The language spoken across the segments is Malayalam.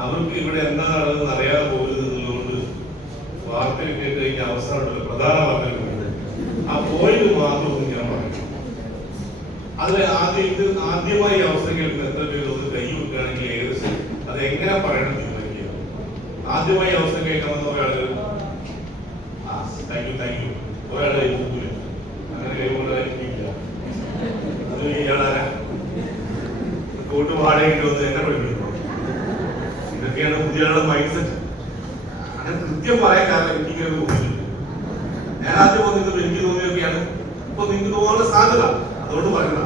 അവർക്ക് ഇവിടെ എന്താ നടന്നത് അറിയാതെ പോകരുത് എന്നുള്ളതുകൊണ്ട് വാർത്തയിൽ കേട്ട് കഴിഞ്ഞ അവസരമുണ്ടല്ലോ പ്രധാന വാർത്തകൾ ആ പോയിന്റ് മാത്രം ഞാൻ പറഞ്ഞു അത് ആദ്യം ഇത് ആദ്യമായി അവസരം കേൾക്കുന്ന എത്ര പേര് ഒന്ന് കൈ വെക്കുകയാണെങ്കിൽ ഏകദേശം അത് എങ്ങനെ പറയണം തീരുമാനിക്കുക ആദ്യമായി അവസരം കേൾക്കാമെന്ന് ഒരാൾ ആ താങ്ക് യു താങ്ക് യു ഒരാളെ അങ്ങനെ കൈ കൊണ്ടായിരിക്കില്ല അത് എന്നെ പഠിപ്പിക്കുന്നു. ഇതൊക്കെയാണ് കുട്ടികളുടെ മൈൻഡ് സെറ്റ് അങ്ങനെ കൃത്യം പറയാൻ കാരണം എനിക്കിങ്ങനെ തോന്നിയിട്ടുണ്ട് ഞാൻ എനിക്ക് തോന്നിയൊക്കെയാണ് ഇപ്പൊ നിങ്ങൾക്ക് തോന്നാനുള്ള സാധ്യത. അതുകൊണ്ട് പറയുന്ന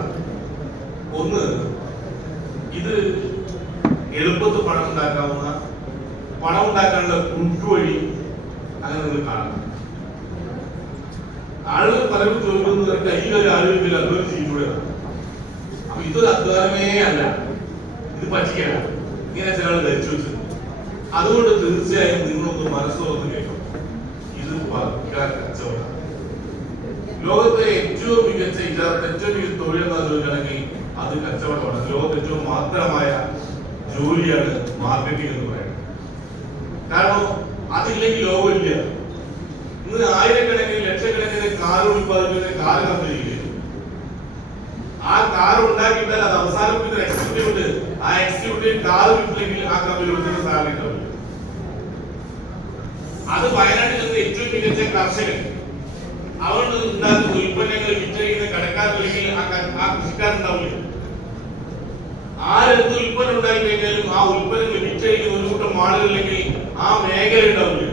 ഒന്ന് ഇത് എളുപ്പത്തിൽ പണം ഉണ്ടാക്കാവുന്ന പണം ഉണ്ടാക്കാനുള്ള അങ്ങനെ നിങ്ങൾ കാണണം. ആളുകൾ പലരും ചോദിക്കുന്നത് കയ്യിലൊരു ആരോഗ്യമില്ല അതൊരു ചെയ്യൂടെ അപ്പൊ ഇതൊരു അധ്വാനമേ അല്ല. ഇത് പറ്റിക്കാനാണ് ഇങ്ങനെ ചില ധരിച്ചു വെച്ചത് അതുകൊണ്ട് തീർച്ചയായും നിങ്ങളൊന്ന് മനസ്സോർന്ന് കേൾക്കണം. ഇത് കച്ചവടം. ലോകത്തെ ഏറ്റവും മികച്ച ഇജാറത്ത് ഏറ്റവും മികച്ച തൊഴിൽ എന്താ അത് കച്ചവടമാണ്. ലോകത്തെ ഏറ്റവും മാത്രമായ ജോലിയാണ് മാർക്കറ്റിംഗ് എന്ന് പറയുന്നത്. കാരണം അതില്ലെങ്കിൽ ലോകമില്ല. ഇന്ന് ആയിരക്കണക്കിന് ലക്ഷക്കണക്കിന് കാർ ഉൽപ്പാദിപ്പിക്കുന്ന കാർ കമ്പനിയില്ലേ ആ കാർ ഉണ്ടാക്കിയിട്ടാൽ അത് അവസാനിപ്പിക്കുന്ന എക്സിക്യൂട്ടീവ് ഉണ്ട്. ആ എക്സിക്യൂട്ടീവ് കാർ വിറ്റില്ലെങ്കിൽ ആ കമ്പനി സാലറി ഉണ്ടാവില്ല അത് വയനാട്ടിൽ നിന്ന് ഏറ്റവും മികച്ച കർഷകൻ. അവരുടെ ഉണ്ടാക്കുന്ന ഉൽപ്പന്നങ്ങൾ വിറ്റഴിക്കുന്ന കടക്കാരില്ലെങ്കിൽ ആ ക- ആ കൃഷിക്കാരുണ്ടാവില്ല ആരെന്ത് ഉൽപ്പന്നം ഉണ്ടായി കഴിഞ്ഞാലും ആ ഉൽപ്പന്നങ്ങൾ വിറ്റഴിക്കുന്ന ഒരു കൂട്ടം ആളുകളില്ലെങ്കിൽ ആ മേഖല ഉണ്ടാവില്ല.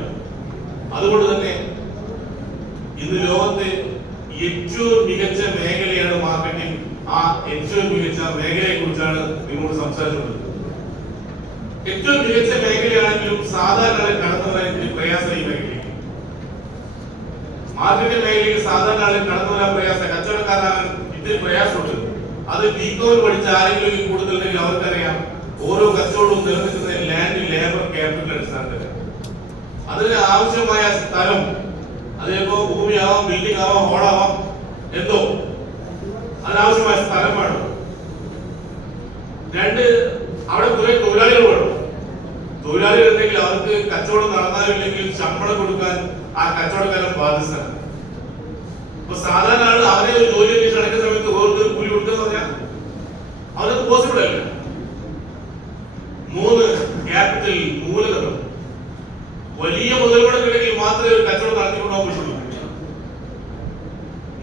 അതുകൊണ്ട് തന്നെ ഇന്ന് ലോകത്തെ ഏറ്റവും മികച്ച മേഖലയാണ് മാർക്കറ്റിംഗ്. ആ ഏറ്റവും മികച്ച മേഖലയെ കുറിച്ചാണ് നിങ്ങളോട് സംസാരിച്ചത് ഏറ്റവും മികച്ച മേഖലയാണെങ്കിലും സാധാരണ കടന്നു പ്രയാസം പ്രയാസമുണ്ട്. അത് ആരെങ്കിലും ഓരോ കച്ചവടവും ലാൻഡ് ലേബർ അതിന് ആവശ്യമായ സ്ഥലം ഭൂമിയാവാം അതിനാവശ്യമായ സ്ഥലം രണ്ട് അവിടെ കുറെ തൊഴിലാളികൾ തൊഴിലാളികൾ ഉണ്ടെങ്കിൽ അവർക്ക് കച്ചവടം നടന്നാലില്ലെങ്കിൽ ശമ്പളം കൊടുക്കാൻ ആ കച്ചവടക്കാരൻ ബാധ്യസ്ഥനാണ്. അപ്പൊ സാധാരണ ആൾ അവരെ ഒരു ജോലി അന്വേഷിച്ച് അടക്കുന്ന സമയത്ത് ഓർക്ക് കൂലി കൊടുക്കുക പറഞ്ഞാൽ അവർക്ക് പോസിബിൾ അല്ല. മൂന്ന് ക്യാപിറ്റൽ മൂലധനം. വലിയ മുതൽ മുടക്കുണ്ടെങ്കിൽ മാത്രമേ ഒരു കച്ചവടം നടത്തിക്കൊണ്ടുപോകാൻ പറ്റുള്ളൂ.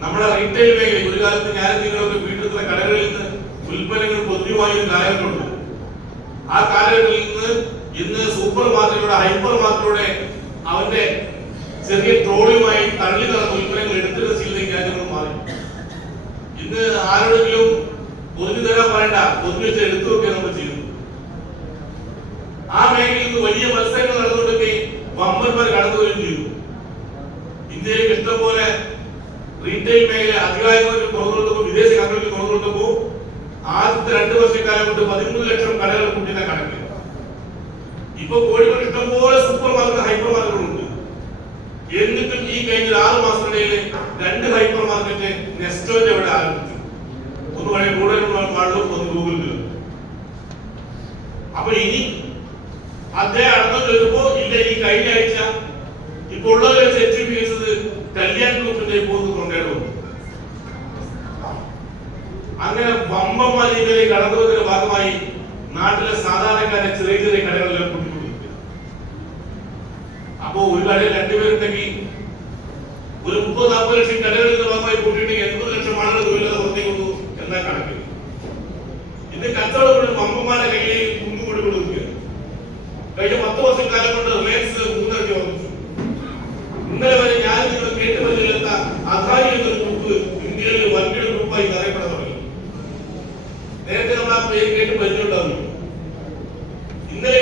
നമ്മുടെ റീറ്റെയിൽ മേഖല ഒരു കാലത്ത് ഞാൻ നിങ്ങളൊക്കെ വീട്ടിൽ നിന്ന് കടകളിൽ നിന്ന് ഉൽപ്പന്നങ്ങൾ പൊതുവായ ഒരു കാലഘട്ടമുണ്ട്. ആ കാലഘട്ടത്തിൽ നിന്ന് ഇന്ന് സൂപ്പർ മാർക്കറ്റിലൂടെ ഹൈപ്പർ മാർക്കറ്റിലൂടെ അവന്റെ ചെറിയ ട്രോളിയുമായി തള്ളി നടന്ന. ഉൽപ്പന്നങ്ങൾ എടുത്തിട്ട് ശീലം രാജ്യങ്ങൾ മാറി. ഇന്ന് ആരോടെങ്കിലും പൊതിഞ്ഞു തരാൻ പറയണ്ട. പൊതിഞ്ഞു വെച്ച് എടുത്തു വെക്കുക നമ്മൾ ചെയ്യുന്നു ആ മേഖലയിൽ നിന്ന് വലിയ മത്സരങ്ങൾ നടന്നുകൊണ്ടൊക്കെ വമ്പന്മാർ കടന്നു വരികയും ചെയ്തു. ഇന്ത്യയിലേക്ക് ഇഷ്ടംപോലെ റീറ്റെയിൽ മേഖല അധികാരികൾക്ക് തുറന്നു കൊടുത്തപ്പോൾ വിദേശ കമ്പനികൾക്ക് തുറന്നു കൊടുത്തപ്പോൾ ആദ്യത്തെ രണ്ട് വർഷക്കാലം കൊണ്ട് പതിമൂന്ന് ലക്ഷം കടകൾ കൂട്ടിയ കണക്ക് ഇപ്പൊ കോഴിക്കോട് ഇഷ്ടംപോലെ സൂപ്പർ മാർക്കറ്റ് ഹൈപ്പർ മാർക്കറ്റുകളുണ്ട് എന്നിട്ടും ഈ കഴിഞ്ഞ ആറ് മാസത്തിനിടയിൽ രണ്ട് ഹൈപ്പർ മാർക്കറ്റ് നെസ്റ്റോന്റെ അവിടെ ആരംഭിച്ചു. ഒന്ന് പഴയ കൂടുതൽ ഒന്ന് ഗൂഗിളിലും അപ്പൊ ഇനി അദ്ദേഹം അടക്കം ചോദിച്ചപ്പോ ഇല്ല ഈ കഴിഞ്ഞ ആഴ്ച ഇപ്പോൾ ഉള്ളവരെ വെച്ച് ഏറ്റവും കല്യാൺ ഗ്രൂപ്പിന്റെ പോകുന്ന കൊണ്ടേടോ അങ്ങനെ വമ്പന്മാർ ഇതിലെ കടന്നു വന്നതിന്റെ ഭാഗമായി നാട്ടിലെ സാധാരണക്കാരെ ചെറിയ ചെറിയ കടകളിലെല്ലാം കൂട്ടിക്കൊണ്ടിരിക്കുക അപ്പോ ഒരു കടയിൽ രണ്ടുപേരുണ്ടെങ്കിൽ ഒരു മുപ്പത് നാൽപ്പത് ലക്ഷം കടകളിൽ ഭാഗമായി കൂട്ടിയിട്ടുണ്ടെങ്കിൽ എൺപത് ലക്ഷം ആളുകൾ തൊഴിലത വന്നു എന്നാ കണക്ക്? ഇത് കച്ചവടം കൊണ്ട് കയ്യിൽ കുന്നുകൂടി കൊടുക്കുക കഴിഞ്ഞ പത്ത് വർഷം കാലം കൊണ്ട് റിലയൻസ് മൂന്നിറക്കി വർദ്ധിച്ചു ഇന്നലെ വരെ ഞാൻ നിങ്ങൾ കേട്ട് പരിചയമില്ലാത്ത അധാരി എന്നൊരു ഗ്രൂപ്പ് ഇന്ത്യയിൽ വൻകിട ഗ്രൂപ്പായി അറിയപ്പെടാൻ തുടങ്ങി. നേരത്തെ നമ്മൾ ആ പേര് കേട്ട് പരിചയമുണ്ടാവില്ല ഇന്നലെ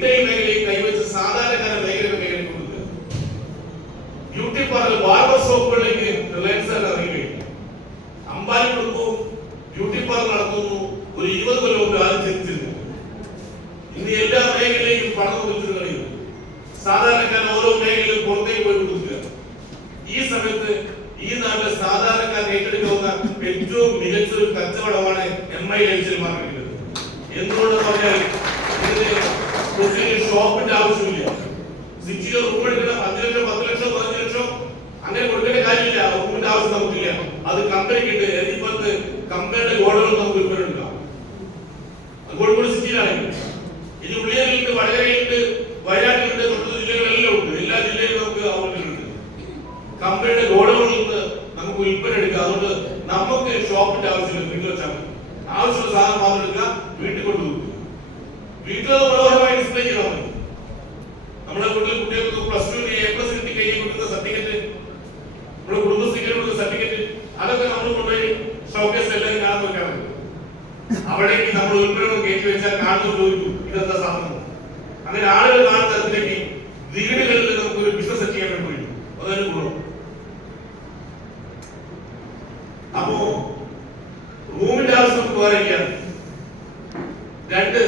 ഇത്തരം മേഖലയിൽ മേഖല ബ്യൂട്ടി പാർലർ ബാർബർ ഷോപ്പുകളിലേക്ക് റിലയൻസ് ഇറങ്ങിക്കഴിഞ്ഞു കൊടുക്കും ബ്യൂട്ടി പാർലർ നടത്തുന്നു ഒരു ഇരുപത് കൊല്ലം ആദ്യം തിരിച്ചിരുന്നു ഇന്ന് എല്ലാ മേഖലയിലും പണം കഴിയുന്നു സാധാരണക്കാരൻ ഓരോ മേഖലയിലും പുറത്തേക്ക് പോയി കൊടുക്കുക. ഈ സമയത്ത് ഈ നാട്ടിലെ സാധാരണക്കാർ ഏറ്റവും മികച്ചൊരു കച്ചവടമാണ് എം ഐ മാർക്കറ്റ് എന്തുകൊണ്ട് പറഞ്ഞാൽ വയനാട്ടിലുണ്ട് തൊട്ടു ജില്ലകളിലെല്ലാം ഉണ്ട്. എല്ലാ ജില്ലയിലും നമുക്ക് ഔട്ട്ലെറ്റ് കമ്പനിയുടെ നിന്ന് നമുക്ക് വിൽപ്പന എടുക്കാം. അതുകൊണ്ട് നമുക്ക് ഷോപ്പിന്റെ ആവശ്യമില്ല. വീട്ടിൽ വെച്ചാൽ. ആവശ്യമുള്ള സാധനം മാത്രം എടുക്കുക വീട്ടിൽ കൊണ്ട് വീട്ടിൽ മനോഹരമായി ഡിസ്പ്ലേ നമ്മുടെ വീട്ടിൽ കുട്ടികൾക്ക് പ്ലസ് ടു എ പ്ലസ് കിട്ടി കൈ കൊടുക്കുന്ന സർട്ടിഫിക്കറ്റ് നമ്മുടെ കുടുംബശ്രീക്ക് കൊടുക്കുന്ന സർട്ടിഫിക്കറ്റ് അതൊക്കെ നമ്മൾ കൊണ്ടുപോയി ഷോക്കേസ് എല്ലാം ഞാൻ വെക്കാറുണ്ട് അവിടേക്ക് നമ്മൾ ഉൽപ്പന്നം കയറ്റി വെച്ചാൽ കാണുന്നു ചോദിക്കും ഇതെന്താ സാധനം അങ്ങനെ ആളുകൾ കാണുന്ന തരത്തിലേക്ക് വീടുകളിൽ നമുക്ക് ഒരു ബിസിനസ് സെറ്റ് ചെയ്യാൻ പോയി അതൊരു ഗുണം. അപ്പോ റൂമിന്റെ ആവശ്യം നമുക്ക് വേറെ രണ്ട്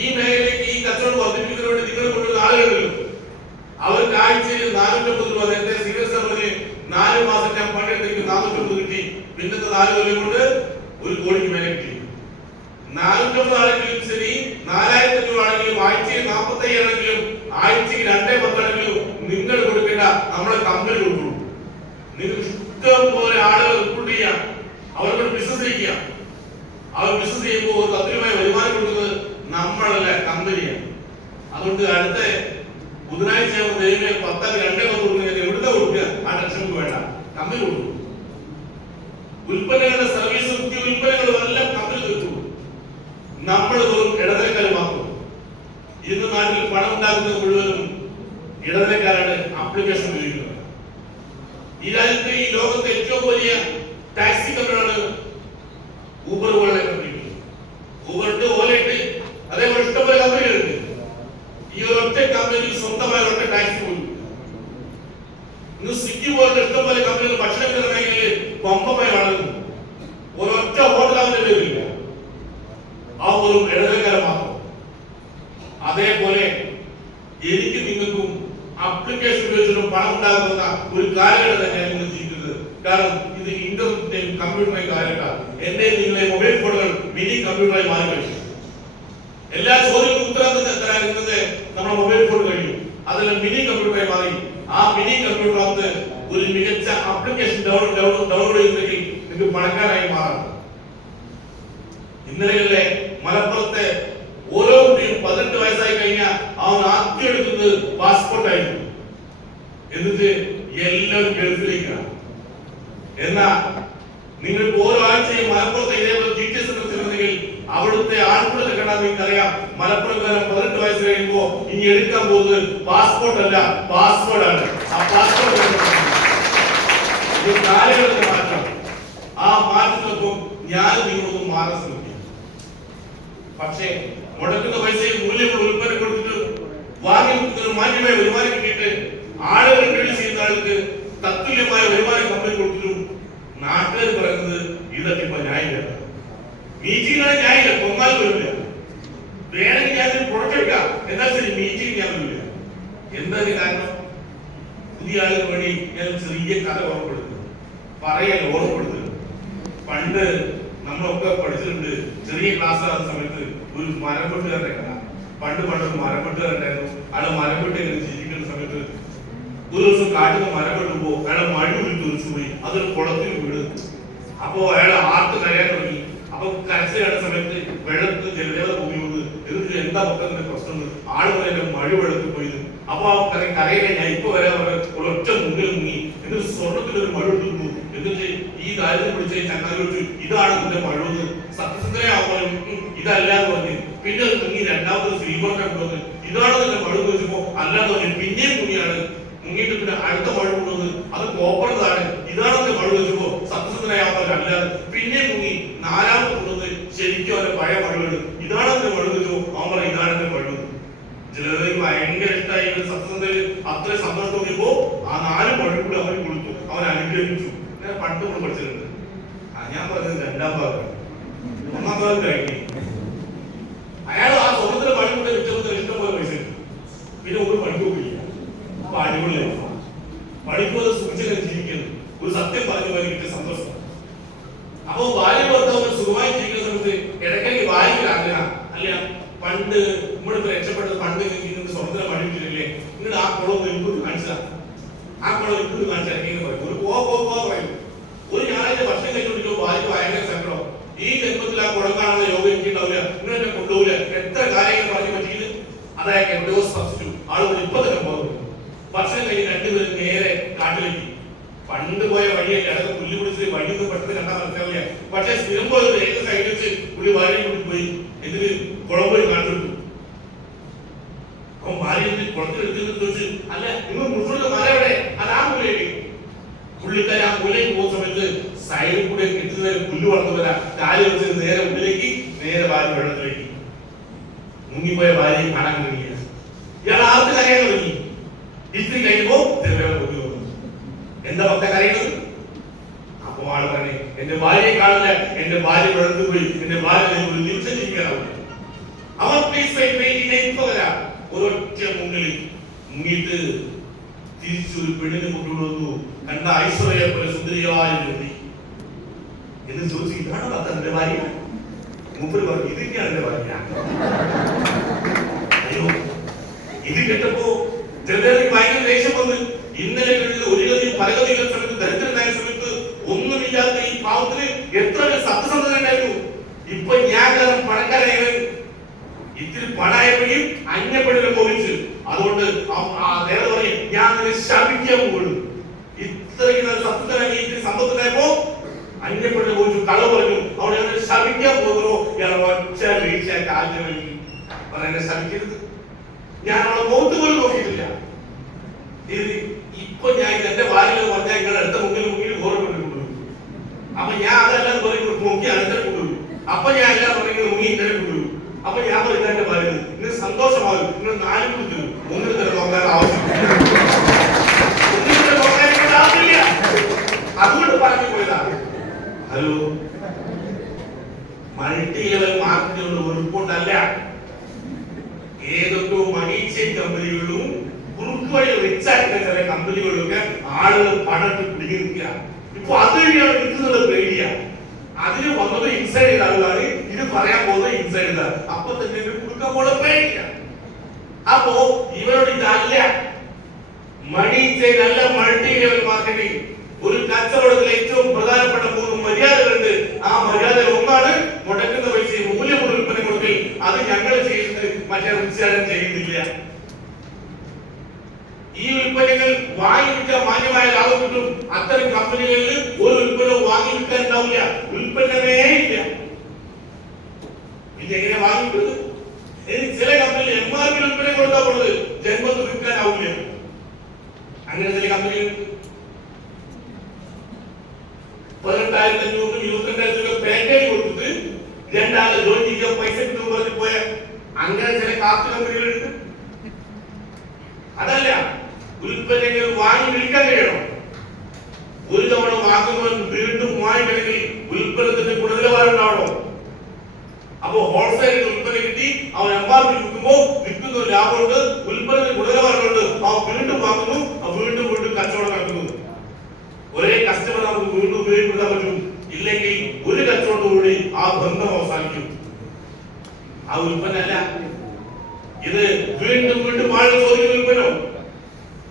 ഈ മേഖലയ്ക്ക് ഈ കച്ചവടം വർദ്ധിപ്പിക്കുന്നതിന് വേണ്ടി നിങ്ങൾ കൊണ്ടുവരുന്ന ആളുകളുണ്ടല്ലോ അവർക്ക് ആഴ്ചയിൽ നാനൂറ്റമ്പത് രൂപ നേരത്തെ സിവിൽ സർവീസിന് നാല് മാസം ഞാൻ പണിയെടുത്തേക്ക് നാനൂറ്റമ്പത് കിട്ടി. പിന്നത്തെ നാല് കൊല്ലം കൊണ്ട് ഒരു കോടിക്ക് മേലെ കിട്ടി. നാനൂറ്റമ്പത് ആണെങ്കിലും ശരി നാലായിരത്തി അഞ്ഞൂറ് ആണെങ്കിലും ആഴ്ചയിൽ നാൽപ്പത്തി ആണെങ്കിലും ആഴ്ചയിൽ രണ്ടേ പത്താണെങ്കിലും നിങ്ങൾ കൊടുക്കേണ്ട നമ്മളെ കമ്പനി കൊടുക്കുള്ളൂ നിങ്ങൾ ഇഷ്ടം പോലെ ആളുകൾ റിക്രൂട്ട് ചെയ്യാം. അവർക്ക് ബിസിനസ് ചെയ്യാം അവർ ബിസിനസ് ചെയ്യുമ്പോൾ വരുമാനം കൊടുക്കുന്നത് നമ്മളല്ല കമ്പനിയാണ് അതുകൊണ്ട് അടുത്ത ബുധനാഴ്ച ദൈവമേ പത്താം രണ്ടേ പത്ത് കൊടുക്കുന്നത് എവിടുത്തെ കൊടുക്കുക? ആ ലക്ഷം വേണ്ട. കമ്പനി കൊടുക്കും ഉൽപ്പന്നങ്ങളുടെ സർവീസ് ഉൽപ്പന്നങ്ങളും എല്ലാം കമ്പനി തീർക്കും. നമ്മൾ വെറും ഇടനിലക്കാർ മാത്രം ഇന്ന് നാട്ടിൽ പണം ഉണ്ടാക്കുന്നത് മുഴുവനും ഇടനിലക്കാരാണ് ആപ്ലിക്കേഷൻ ഉപയോഗിക്കുന്നത്. ഈ രാജ്യത്തെ ഈ ലോകത്തെ ഏറ്റവും വലിയ ടാക്സി കമ്പനിയാണ് ഊബർ പോലുള്ള കമ്പനികൾ ഊബറുണ്ട് ഓലയുണ്ട് അതേപോലെ ഇഷ്ടംപോലെ കമ്പനികളുണ്ട് ഈ ഒരൊറ്റ കമ്പനി സ്വന്തമായ ഒറ്റ ടാക്സി പോലും ഇന്ന് സ്വിഗ്ഗി പോലുള്ള ഇഷ്ടംപോലെ കമ്പനികൾ ഭക്ഷണ വിതരണ മേഖലയിൽ പമ്പമായി വളരുന്നു ഒരൊറ്റ ഹോട്ടൽ അവന്റെ പേരില്ല ആ ഒരു ഇടനിലക്കാര മാത്രം അതേപോലെ എനിക്ക് നിങ്ങൾക്കും അപ്ലിക്കേഷൻ ഉപയോഗിച്ചിട്ട് പണം ഉണ്ടാകുന്ന ഒരു കാലഘട്ടം തന്നെയാണ് നിങ്ങൾ ജീവിക്കുന്നത്. കാരണം ഇത് ഇന്റർനെറ്റിന്റെയും കമ്പ്യൂട്ടറിന്റെയും കാലഘട്ടമാണ് എന്റെ നിങ്ങളെ മൊബൈൽ ഫോണുകൾ മിനി കമ്പ്യൂട്ടറായി മാറി കഴിഞ്ഞു. എല്ലാ ചോദ്യങ്ങൾക്കും ഉത്തരം തരാൻ ഇന്നത്തെ നമ്മുടെ മൊബൈൽ ഫോൺ കഴിഞ്ഞു. അതെല്ലാം മിനി കമ്പ്യൂട്ടറായി മാറി. ആ മിനി കമ്പ്യൂട്ടറിനകത്ത് ഒരു മികച്ച ആപ്ലിക്കേഷൻ ഡൗൺലോഡ് ചെയ്തിട്ടുണ്ടെങ്കിൽ നിങ്ങൾക്ക് പണക്കാരായി മാറാം. ഇന്നലെകളിലെ മലപ്പുറത്തെ ഓരോ കുട്ടിയും പതിനെട്ട് വയസ്സായി കഴിഞ്ഞാൽ അവൻ ആദ്യം എടുക്കുന്നത് പാസ്പോർട്ട് ആയിരുന്നു എന്നിട്ട് എല്ലാവരും ഗൾഫിലേക്കാണ് എന്നാ നിങ്ങൾക്ക് ഓരോ ആഴ്ചയും മലപ്പുറത്തെ ഇതേപോലെ ജി ടി എസ് നിർത്തിയിരുന്നെങ്കിൽ അവിടുത്തെ ആൺകുളത്തെ കണ്ടാൽ നിങ്ങൾക്കറിയാം. മലപ്പുറം മലപ്പുറക്കാരൻ പതിനെട്ട് വയസ്സ് കഴിയുമ്പോ ഇനി എടുക്കാൻ പോകുന്നത് പാസ്പോർട്ട് അല്ല പാസ്വേഡ് ആണ്. ആ പാസ്പോർട്ട് ഈ കാലഘട്ടത്തെ മാറ്റം. ആ മാറ്റത്തിനൊപ്പം ഞാൻ നിങ്ങളൊന്നും മാറാൻ ശ്രമിക്കും പക്ഷേ മുടക്കുന്ന പൈസയിൽ മൂല്യമുള്ള ഉൽപ്പന്നം കൊടുത്തിട്ട് വാങ്ങി ഒരു മാന്യമായ വരുമാനം കിട്ടിയിട്ട് ആളുകൾ ടെലി ചെയ്യുന്ന ആൾക്ക് തത്തുല്യമായ വരുമാനം കമ്പനി കൊടുത്തിട്ടും നാട്ടുകാർ പറയുന്നത് ഇതൊക്കെ മീറ്റിംഗാണ് ഞാനില്ല. കൊന്നാൽ വരില്ല. വേണമെങ്കിൽ ഞാൻ പ്രൊഡക്റ്റ് എന്നാൽ ശരി മീറ്റിംഗ് ഞാൻ വരില്ല. എന്താ ഇതിന് കാരണം? പുതിയ ആളുകൾ വേണ്ടി ഞാൻ ഒരു ചെറിയ കഥ ഓർമ്മപ്പെടുത്തുന്നു. പറയാൻ ഓർമ്മപ്പെടുത്തുന്നു. പണ്ട് നമ്മളൊക്കെ പഠിച്ചിട്ടുണ്ട് ചെറിയ ക്ലാസ് ആകുന്ന സമയത്ത് ഒരു മരംപെട്ടുകാരന്റെ കഥ. പണ്ട് പണ്ട് ഒരു മരംപെട്ടുകാരുണ്ടായിരുന്നു അയാൾ മരംപെട്ട് ഇങ്ങനെ ജീവിക്കുന്ന സമയത്ത് ഒരു ദിവസം കാട്ടിൽ നിന്ന് മരം വെട്ടുമ്പോ അയാളെ മഴ വിളിച്ചു പോയി അതൊരു കുളത്തിൽ വീട് അപ്പോ അയാൾ ആർത്ത് കരയാൻ തുടങ്ങി. അപ്പൊ കരച്ചിലാണ് സമയത്ത് വെള്ളത്തിൽ ജലജല വന്ന് എന്നിട്ട് എന്താ മൊത്തത്തിന്റെ പ്രശ്നം ആളുകളെല്ലാം മഴ വെള്ളത്തിൽ പോയത്. അപ്പൊ ആ കര കരയിലെ ഞാൻ ഇപ്പൊ വരാൻ ഒരൊറ്റ മുന്നിൽ മുങ്ങി. എന്നിട്ട് സ്വർണത്തിൽ ഒരു മഴ എടുത്തു എന്നിട്ട് ഈ ദാരിദ്ര്യം പിടിച്ച ചങ്ങാതി ചോദിച്ചു ഇതാണ് നിന്റെ മഴ എന്ന് ഇതല്ല എന്ന് പറഞ്ഞു. പിന്നെ മുങ്ങി രണ്ടാമത് സിൽവർ കണ്ടത് ഇതാണ് നിന്റെ മഴ എന്ന് ചോദിച്ചപ്പോ അല്ലാന്ന് പറഞ്ഞു. പിന്നെയും മുങ്ങിയാണ്. മുങ്ങിയിട്ട് പിന്നെ അടുത്ത മഴ കൊണ്ടുവന്ന് അത് കോപ്പറതാണ് ഇതാണ് നിന്റെ മഴ വെച്ചപ്പോ അല്ലാതെ പിന്നെ മുങ്ങി നാലാമത് കൊണ്ടുവന്ന് ശരിക്കും അവരെ പഴയ മഴകൾ ഇതാണ് നിന്റെ മഴ വെച്ചോ അവൻ പറയും ഇതാണ് എന്റെ മഴ ചിലർക്ക് ഭയങ്കര ഇഷ്ടമായി ഇവർ സത്യസന്ധയിൽ അത്ര സന്തോഷം തോന്നിയപ്പോ ആ നാല് മഴ കൂടി അവൻ കൊടുത്തു. അവൻ അനുഗ്രഹിച്ചു. പണ്ട് കൂടെ പഠിച്ചിട്ടുണ്ട് ഞാൻ പറഞ്ഞത് രണ്ടാം ഭാഗം. ഒന്നാം ഭാഗം കഴിഞ്ഞു അയാൾ ആ സ്വർണത്തിന്റെ പണി കൊണ്ട് വിറ്റപ്പോൾ ഇഷ്ടം പോലെ പൈസ കിട്ടും പിന്നെ ഒരു പണിക്ക് പോയില്ല അപ്പൊ അടിപൊളിയാണ് പണിക്കോത് സൂക്ഷിക്കാൻ ജീവിക്കുന്നു ഒരു അപ്പൊ ഭാര്യ ഭർത്താവ് സുഖമായി ജീവിക്കുന്ന സമയത്ത് ഇടയ്ക്കിടയ്ക്ക് ഭാര്യയ്ക്ക് ആഗ്രഹം അല്ല പണ്ട് നമ്മളിപ്പോ രക്ഷപ്പെട്ടത് പണ്ട് നിങ്ങൾക്ക് സ്വതന്ത്രം പണിയിട്ടില്ലേ നിങ്ങൾ ആ കുളം എനിക്ക് കാണിച്ചാ ആ കുളം എനിക്ക് കാണിച്ചാൽ ഇങ്ങനെ പറയും ഒരു പോ പോ പോ പറയും ഒരു ഞായറാഴ്ച ഭക്ഷണം കഴിച്ചുകൊണ്ടിരിക്കുമ്പോൾ ഭാര്യക്ക് ഭയങ്കര സങ്കടം ഈ ജന്മത്തിൽ ആ കുളം കാണുന്ന യോഗം ഉണ്ടാവില്ല കൊണ്ടുപോകില്ല. എത്ര കാര്യങ്ങൾ പറഞ്ഞു പറ്റിയത് അതായത് എവിടെയോ സ്പർശിച്ചു ആളുകൾ ഇപ്പൊ തന്നെ പോകുന്നു ഭക്ഷണം കഴിഞ്ഞ് രണ്ടുപേരും നേരെ കാട്ടിലേക്ക് പണ്ട് പോയ വഴിയല്ല. അതൊക്കെ പുല്ല് പിടിച്ച് വഴിയൊന്നും പെട്ടെന്ന് കണ്ടാൽ മനസ്സിലാവില്ല. പക്ഷെ സ്ഥിരം പോയത് ഏത് സൈഡിൽ വെച്ച് പുള്ളി ഭാര്യയും കൂടി പോയി. എന്നിട്ട് കുളം പോയി കാണിച്ചു അവൻ ഭാര്യ കുളത്തിലെടുത്ത് ചോദിച്ചു അല്ല നിങ്ങൾ മുഴുവൻ മല എവിടെ അത് ആ മൂലയിലേക്ക്. പുള്ളിക്കാരൻ ആ മൂലയ്ക്ക് പോകുന്ന സമയത്ത് സൈഡിൽ കൂടെ കെട്ടുന്നവരെ പുല്ല് വളർന്നവരാ. കാലി വെച്ച് നേരെ ഉള്ളിലേക്ക് നേരെ ഭാര്യ വെള്ളത്തിലേക്ക് മുങ്ങിപ്പോയ ഭാര്യയെ കാണാൻ കഴിയില്ല ഇയാൾ ആർക്ക് കരയാൻ തുടങ്ങി ഇത്തിരി കഴിയുമ്പോ ചെറുപേരെ പൊട്ടി വന്നു. എന്താ ഭക്ത കരയുന്നത്? അപ്പൊ ആൾ പറഞ്ഞു എന്റെ ഭാര്യയെ കാണില്ല എന്റെ ഭാര്യ വെള്ളത്തിൽ പോയി. എന്റെ ഭാര്യ ഒരു നിമിഷം ജീവിക്കാനാവില്ല അവർ ഒരൊറ്റ മുന്നിൽ മുങ്ങിയിട്ട് തിരിച്ചു ഒരു പെണ്ണിനെ കൊണ്ടുവന്നു കണ്ട ഐശ്വര്യ പോലെ സുന്ദരിയായ എന്ന് ചോദിച്ചു ഇതാണ് ഭർത്താവ് ഭാര്യ? മൂപ്പര് പറഞ്ഞു ഇതൊക്കെയാണ് എന്റെ ഭാര്യ അയ്യോ ഇത് കേട്ടപ്പോ ചെറുതായി ഭയങ്കര ദേഷ്യം വന്ന് ഇന്നലകളിൽ ഒരു ഗതി പരഗതികൾ സമയത്ത് ദരിദ്രനായ സമയത്ത് ഒന്നുമില്ലാത്ത ഈ പാവത്തിന് എത്ര വലിയ സത്യസന്ധത ഉണ്ടായിരുന്നു. ഇപ്പൊ ഞാൻ കാരണം പണക്കാരായവൻ ഇത്തിരി പണായപ്പോഴും അന്യപ്പെടലും മോഹിച്ച് അതുകൊണ്ട് നേരെ പറയും ഞാൻ അതിനെ ശപിക്കാൻ പോകുന്നു ഇത്രയ്ക്ക് സത്യത്തിനായി സമ്പത്തിനായപ്പോ അന്യപ്പെടൽ മോഹിച്ചു കള പറഞ്ഞു അവിടെ ഞാൻ ശ്രമിക്കാൻ പോകുന്നു. ഒറ്റ വീഴ്ച കാലിന് അവൻ എന്നെ ശ്രമിക്കരുത് ഞാൻ അവളെ മുഖത്ത് പോലും നോക്കിയിട്ടില്ല. ഇപ്പൊ ഞാൻ എന്റെ ഭാര്യ പറഞ്ഞാൽ നിങ്ങൾ അടുത്ത മുമ്പിൽ മുമ്പിൽ ഓർമ്മ അപ്പൊ ഞാൻ അതെല്ലാം പറയും നോക്കി അടുത്ത കൊണ്ടുപോകും അപ്പൊ ഞാൻ എല്ലാം പറയുന്നത് മുങ്ങി ഇന്നലെ അപ്പൊ ഞാൻ പറയുന്ന എന്റെ ഭാര്യ നിങ്ങൾ സന്തോഷമാകും. നിങ്ങൾ നാല് കുടിച്ചു ഒന്നിന് തന്നെ നോക്കാൻ ആവശ്യമില്ല ഒന്നിന് തന്നെ നോക്കാൻ എനിക്ക് ആവശ്യമില്ല അതുകൊണ്ട് പറഞ്ഞു പോയതാ ഹലോ മൾട്ടി ലെവൽ മാർക്കറ്റുകളുടെ ഉൾക്കൊണ്ടല്ല ഏതൊക്കെയോ മണീഷ്യൻ കമ്പനികളിലും കുറുക്ക് വഴി റിച്ച് ആയിട്ടുള്ള ചില കമ്പനികളിലൊക്കെ ആളുകൾ പണത്തിൽ പിടിഞ്ഞു നിൽക്കുക ഇപ്പൊ അത് തന്നെയാണ് നിൽക്കുന്നത് പേടിയ. അതിന് വന്നത് ഇൻസൈഡ് ചെയ്ത ആളുകളാണ് ഇത് പറയാൻ പോകുന്നത് ഇൻസൈഡ് ചെയ്ത അപ്പൊ തന്നെ കൊടുക്കാൻ പോലെ പേടിയ. അപ്പോ ഇവരോട് ഇതല്ല. മണി നല്ല മൾട്ടി ലെവൽ മാർക്കറ്റിംഗ് ഒരു കച്ചവടത്തിൽ ഏറ്റവും പ്രധാനപ്പെട്ട മൂന്ന് മര്യാദകളുണ്ട്. ആ മര്യാദകൾ ഒന്നാണ് മുടക്കുന്ന പൈസ മൂല്യമുള്ള ഉൽപ്പന്നങ്ങൾക്ക് അത് ഞങ്ങൾ ചെയ്യുന്നത്. മറ്റേ ഉച്ചാരണം ചെയ്യുന്നില്ല. ഈ ഉൽപ്പന്നങ്ങൾ വാങ്ങി മാന്യമായ ലാഭം കിട്ടും. അത്തരം കമ്പനികളിൽ ഒരു ഉൽപ്പന്നവും വാങ്ങി വിൽക്കാൻ ഉണ്ടാവില്ല ഉൽപ്പന്നമേ ഇല്ല ഇതെങ്ങനെ വാങ്ങിക്കുന്നത് ചില കമ്പനികൾ എം ആർ പി ഉൽപ്പന്നം കൊടുത്താൽ ജന്മത്ത് വിൽക്കാനാവില്ല. അങ്ങനെ ചില കമ്പനികളുണ്ട് പതിനെട്ടായിരത്തി അഞ്ഞൂറ് ഇരുപത്തിരണ്ടായിരത്തി രൂപ പാക്കേജ് കൊടുത്തിട്ട് രണ്ടാളെ ജോലി ചെയ്യാൻ പൈസ കിട്ടും പോയ അങ്ങനെ ചില കാത്തു കമ്പനികളുണ്ട് അതല്ല ഉൽപ്പന്നങ്ങൾ വാങ്ങി വിൽക്കാൻ കഴിയണം. ഒരു തവണ വാങ്ങുമ്പോൾ വീണ്ടും വാങ്ങിക്കണമെങ്കിൽ ഉൽപ്പന്നത്തിന്റെ ഗുണനിലവാരമുണ്ടാവണം. അപ്പോ ഹോൾസെയിൽ ഉൽപ്പന്നം കിട്ടി അവൻ എം ആർ പി വിൽക്കുമ്പോ വിൽക്കുന്ന ഒരു ലാഭമുണ്ട് ഉൽപ്പന്നത്തിന് ഗുണനിലവാരമുണ്ട്. അവൻ വീണ്ടും വാങ്ങുന്നു വീണ്ടും വീണ്ടും കച്ചവടം നടക്കുന്നു ഒരേ കസ്റ്റമർ നമുക്ക് വീണ്ടും ഉപയോഗപ്പെടുത്താൻ പറ്റും. ഇല്ലെങ്കിൽ ഒരു കച്ചവടത്തോടുകൂടി ആ ബന്ധം അവസാനിക്കും. ആ ഉൽപ്പന്നമല്ല. ഇത് വീണ്ടും വീണ്ടും ആളുകൾ ചോദിക്കുന്ന ഉൽപ്പന്നം.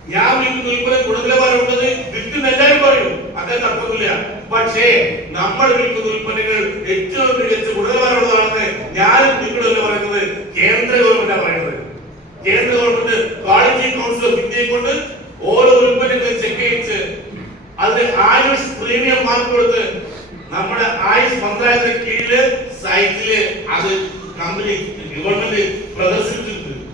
ഞാൻ വിൽക്കുന്ന ഉൽപ്പന്നം ഗുണനിലവാരമുള്ളത് വിൽക്കുന്ന എല്ലാവരും പറയും. അതേ തർക്കമില്ല പക്ഷേ നമ്മൾ വിൽക്കുന്ന ഉൽപ്പന്നങ്ങൾ ഏറ്റവും മികച്ച ഗുണനിലവാരമുള്ളതാണെന്ന് ഞാനും നിങ്ങളല്ല പറയുന്നത് കേന്ദ്ര ഗവൺമെന്റാണ് പറയുന്നത്. കേന്ദ്ര ഗവൺമെന്റ് ക്വാളിറ്റി കൗൺസിൽ ഓഫ് ഇന്ത്യയെ കൊണ്ട് ഓരോ ഉൽപ്പന്നങ്ങളും ചെക്ക് ചെയ്ത് അത് ആയുഷ് പ്രീമിയം മാർക്ക് കൊടുത്ത് നമ്മുടെ ആയുഷ് മന്ത്രാലയത്തിന്റെ കീഴിൽ സൈറ്റിൽ അത് കമ്പനി ഗവൺമെന്റ് പ്രദർശിപ്പിച്ചു